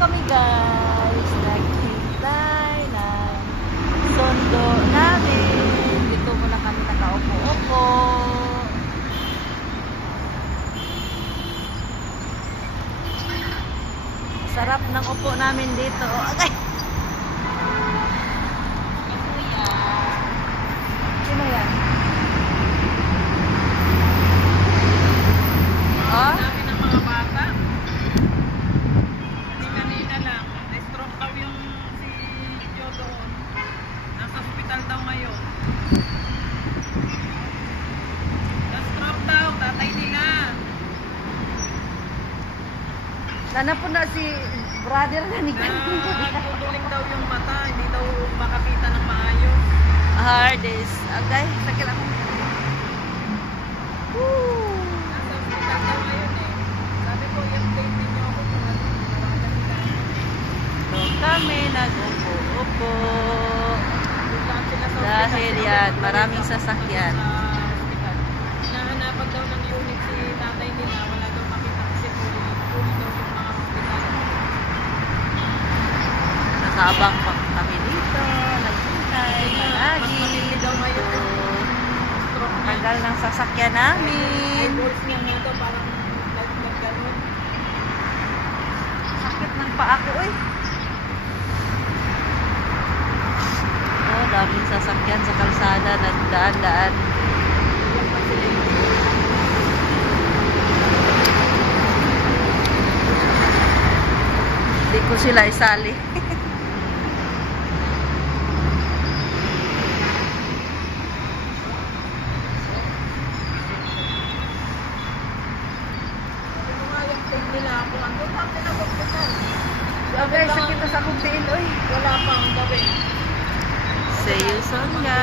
guys, naghintay ng sondo namin. Dito muna kami nakaupo-upo. Sarap ng upo namin dito. Agay! Sino yan? Ah? Dami ng mga bata. Hindi kanina lang. Na-stroke daw yung si Jo doon. Nasa daw ngayon. Na-stroke daw, tatay nila. Nana po na si brother na ni Naguguling daw yung mata, hindi daw makakita ng maayos. Hardest. Agay, sakit ako. Woo! Kami nag-upo-upo. Doon lang sila sa Dahil yan, maraming sasakyan. Nahanapan daw ng unit si tatay nila, wala daw makita kasi fully daw yung mga hospital. Nakabang pa kami dito. Naghintay. Palagi. daw ngayon So, stroke na. tagal ng sasakyan namin. Sakit ng paa ko, uy. Sasakyan sa kalsada. Sila yung Hindi ko sila isali. Agay, sakit na sa tiil, uy. Wala pang gawin. See you soon, guys.